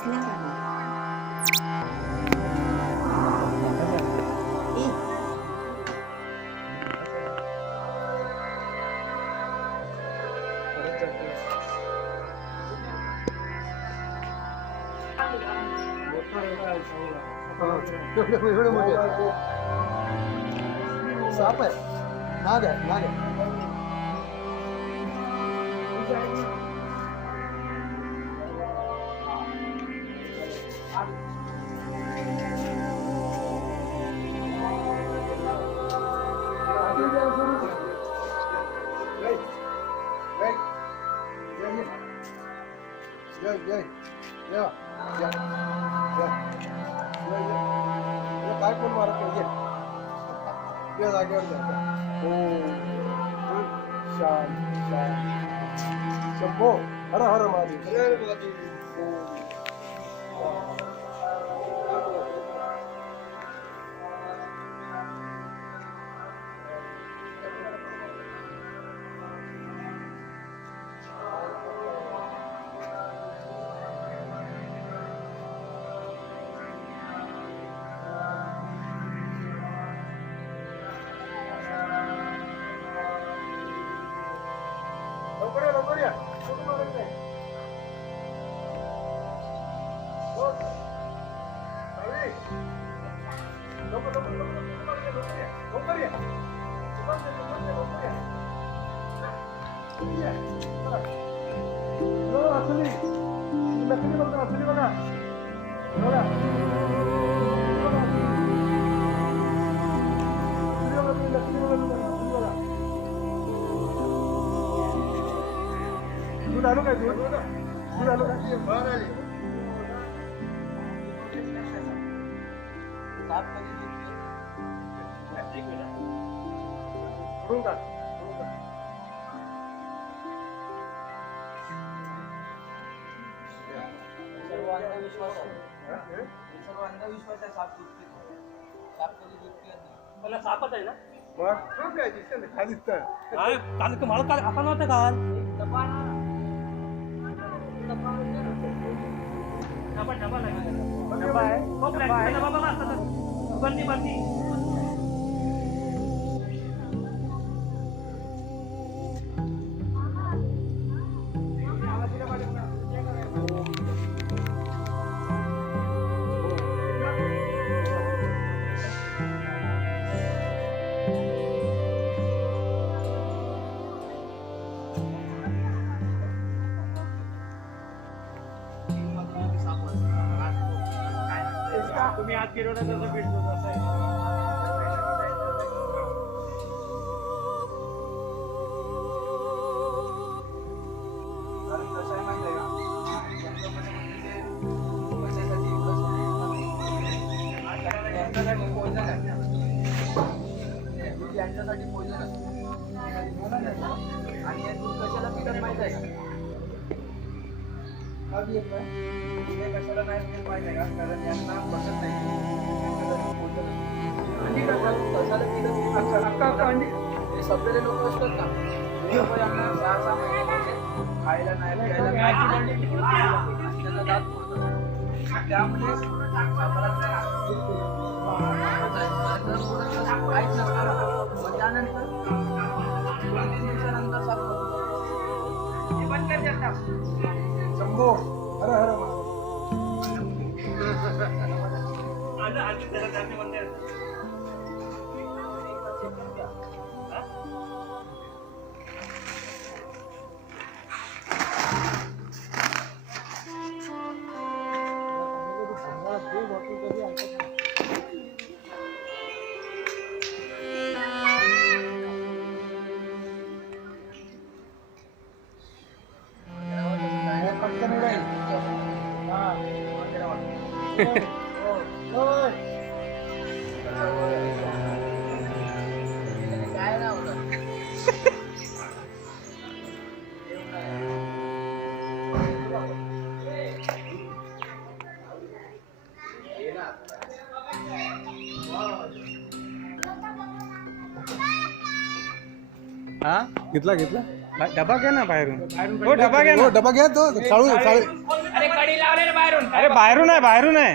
कसल्या साप आहे नाग आहे नाग आहे काय पण मारत पाहिजे त्या जागेवर जायचं शांत शंभो हर हर महादेव लवकर या कुठं मारत नाही नकली बघा असली बघा बघा दूध आलो काय दूध आलो काय बाहेर आली सर्व अंधविश्वास आहे साप दुखते साप कधी दुखते मला सापच आहे ना मग काय दिसतं खाली दिसतं काल मला काल आपण नव्हतं तुम्ही आज गिरवलं तसं भेटतो तसं आहे यांच्यासाठी पोइजन आणि हे दूध कशाला पितात माहित आहे का हे कशाला नाही पित माहित आहे का कारण यांना बसत नाही अंडी कशाला पितात अंडी हे सगळे लोक असतात ना हे लोक यांना 6-6 महिने खायला नाही प्यायला त्यांना दात पडतात त्यामुळे काहीच नसतं त्यानंतर 2-3 दिवसानंतर साफ बंद करतात शंभो हर हर हा घेतला घेतला डबा घ्या ना बाहेरून. हो डबा घ्या हो ना. डबा घ्या तो चाळू चाळू. अरे कडी लावले रे बाहेरून. अरे बाहेरून आहे बाहेरून आहे.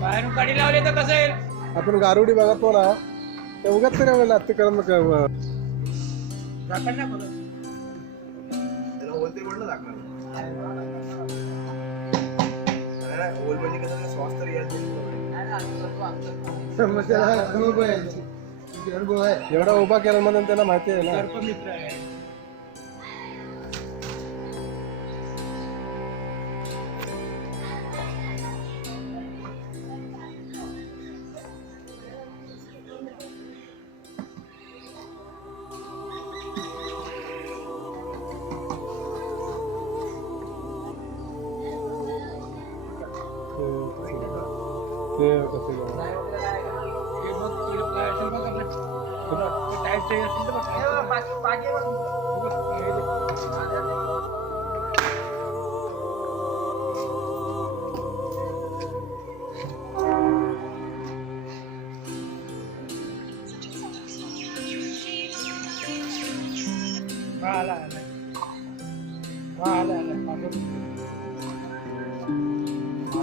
बाहेरून कडी लावले तर कसं येईल? आपण गारुडी बघतो ना ते उगाच तरी नाट्य करत झाकण नाही खोलत. एवढा उभा केला म्हणून त्यांना माहिती आहे ना. मित्र आहे. ते कसं हे बघ, तुला काय असेल बघ आपलं. ते टाईट चाहिए असेल तर बघ.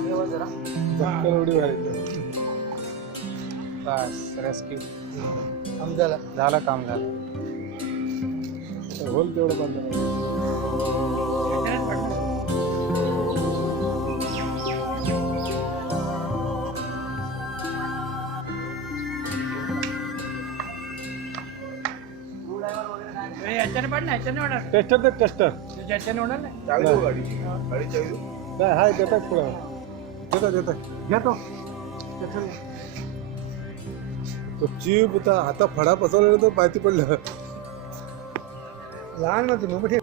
आला जरा. चक्कर उडी मारायची. बस रेस्क्यू काम झालं. झालं काम झालं. होल तेवढं बांधलं. याच्याने पड ना, याच्याने होणार. टेस्टर ते टेस्टर याच्याने होणार नाही. नाही हाय देतात पुढं देतात घेतो. तो जीव आता हाता फडा पसरवल्यानंतर माहिती पडलं. लहान नव्हती